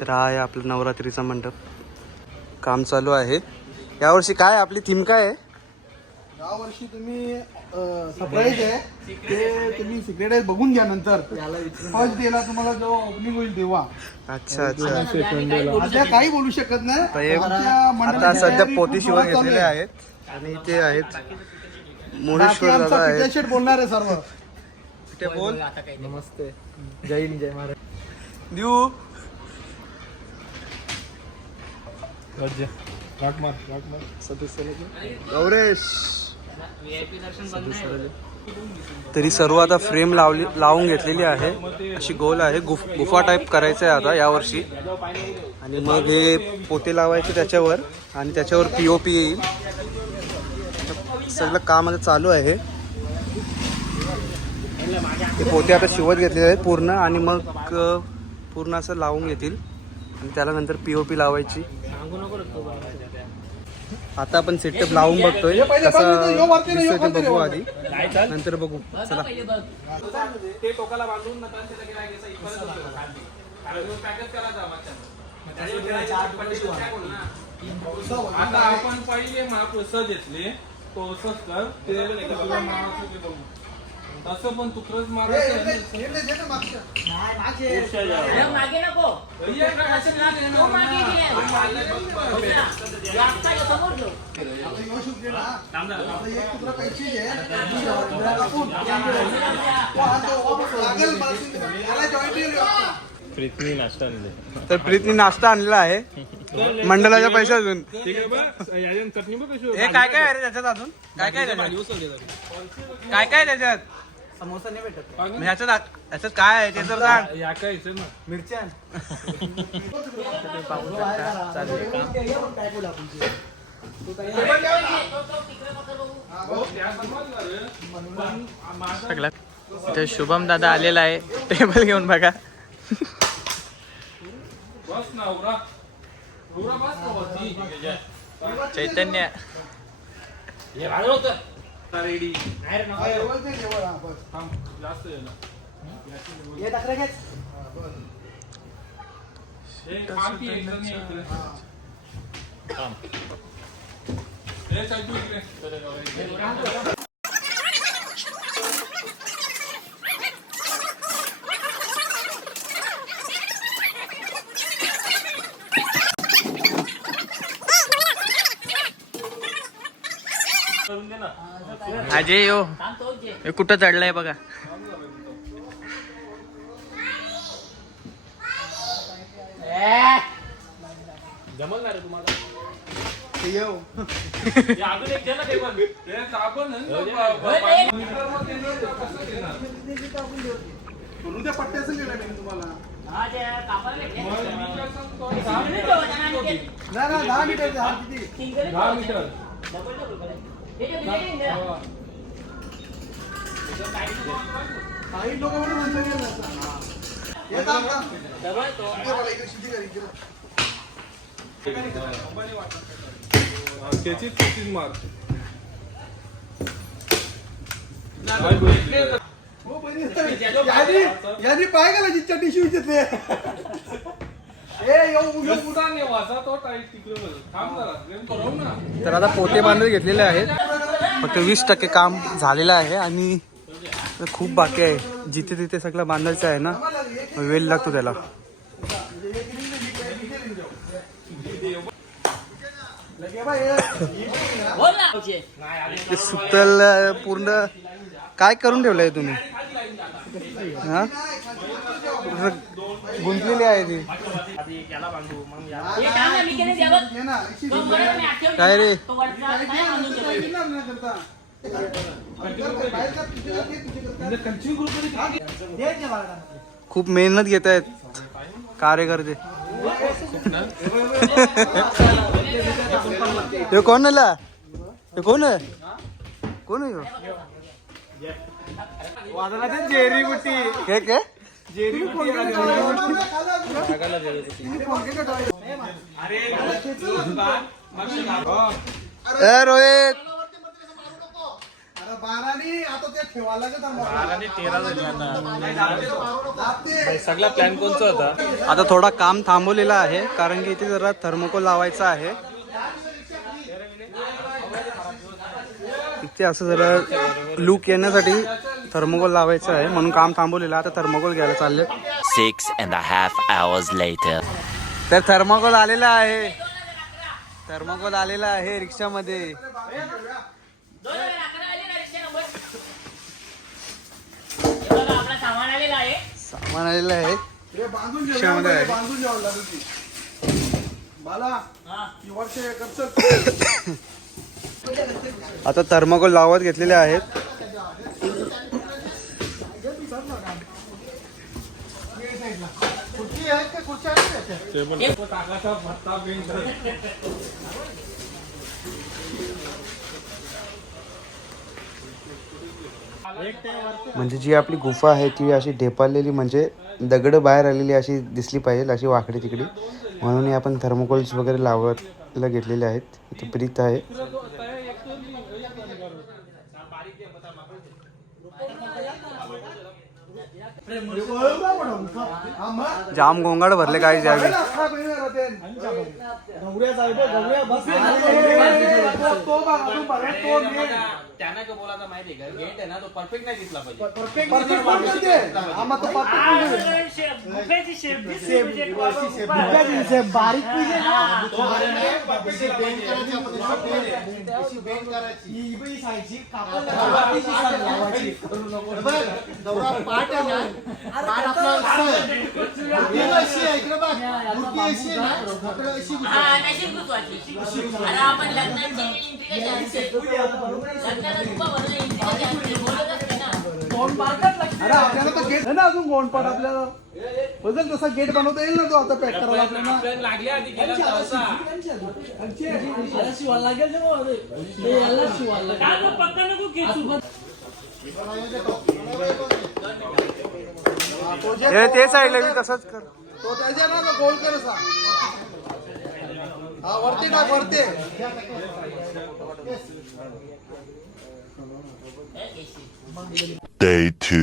तर हा आहे आपला नवरात्रीचा मंडप. काम चालू आहे. यावर्षी काय आपली थीम काय आहे? यावर्षी तुम्ही सरप्राईज आहे ते तुम्ही सिक्रेट आहे बघून घ्या नंतर. फर्स्ट डेला तुम्हाला जेव्हा ओपनिंग होईल तेव्हा. अच्छा अच्छा. आता काही बोलू शकत नाही. आता सध्या पोती शिवत घेतलेले आहेत आणि ते आहेत मोरेश्वर दादा आहेत. शेट बोलणार आहे सर्व. ते बोल. नमस्ते, जय हिंद, जय महाराज. देऊ गौरेश. तरी सर्व आता फ्रेम लावून घेतलेली आहे. अशी गोल आहे. गुफा टाईप करायचं आहे आता यावर्षी. आणि मग हे पोते लावायचे त्याच्यावर आणि त्याच्यावर POP येईल. सगळं काम आता चालू आहे. ते पोते आता शिवत घेतलेले आहेत पूर्ण आणि मग पूर्ण असं लावून घेतील आणि त्याला नंतर POP लावायची. आता आपण सेटअप लावून बघतोय कसं दिसतोय ते बघू आधी, नंतर बघू. चला. आता आपण पहिले माप घेतले तो तसं पण तुकडच मारायचं. प्रीतनी नाश्ता आणले. तर प्रीतनी नाश्ता आणलेला आहे मंडळाच्या पैशातून. चटणी बघ कशी. हे काय काय आहे त्याच्यात अजून? काय काय काय काय त्याच्यात? समोसा नाही भेटत. ह्याच्यात काय आहे ते तर सांग. या काय ना मिरच्या इथे शुभम दादा आलेला आहे. टेबल घेऊन बघा. बस ना उरा उरा बस ना होती. चैतन्य हे राहिलं होतं रेडी. जास्त आहे ना. हे खाती एकदम इकडे. हे चालू इकडे. अजय यो हे कुठं चढलाय बघा. जमल ना रे तुम्हाला. अजून एक ना टेबल. हे साबण उद्या पट्ट्याचं लिहिलं मी तुम्हाला. नाही 10 मीटर. 10 मीटर. काही लोक मार. यादी पाय गेला जिच्या टिश्यू ते. तर आता पोते बांधून घेतलेले आहेत. फक्त 20% काम झालेलं आहे आणि खूप बाकी आहे. जिथे तिथे सगळं बांधायचं आहे ना, वेळ लागतो त्याला. ते सुतल पूर्ण काय करून ठेवलंय तुम्ही? हा गुंतलेली आहे ती. काय रे खूप मेहनत घेत आहेत कार्यकर्ते. हे कोण आला? हे कोण आहे? कोण आहे? जेरी बुट्टी काय काय जेरी ए रोहित 12 आता ते ठेवायला लागेल सगळा प्लॅन कोणचा होता? आता थोडा काम थांबवलेला आहे कारण की इथे जरा थर्मोकोल लावायचा आहे. इथे असं जरा लुक येण्यासाठी थर्मोकोल लावायचं आहे म्हणून काम थांबवलेलं आहे. आता थर्मोकोल घ्यायला चालले. 6.5 hours later. तर थर्मोकोल आलेला आहे. थर्मोकोल आलेला आहे रिक्षामध्ये. सामान आलेलं आहे हे बांधून रिक्षामध्ये आहे. बांधून घ्यावं लागेल ती. बाला ही वर्ष करतो. आता थर्मोकोल लावत घेतलेले आहेत. खुर्ची आहेत का खुर्च्या आहेत म्हणजे जी आपली गुफा आहे ती अशी ढेपाळलेली म्हणजे दगड बाहेर आलेली अशी दिसली पाहिजे, अशी वाकडी तिकडी. म्हणून हे आपण थर्मोकोल्स वगैरे लावायला घेतलेले आहेत. इथे प्रीत आहे. जाम गोंगाट भरले काय जावी. त्यांना का बोलायचं माहिती आहे का? गेट आहे ना तो परफेक्ट नाही दिसला पाहिजे. अरे आपल्याला तर गेट आहे ना अजून गोंडपाट आपल्याला बदल तसा गेट बनवता येईल ना तो आता पॅक करायला आपल्याला. आपल्याला लागले आधी गेला नव्हता. ते साईडला मी तसंच कर. तो त्याच्या ना तो गोल कर असा. हा वरती टाक वरती. Day 2.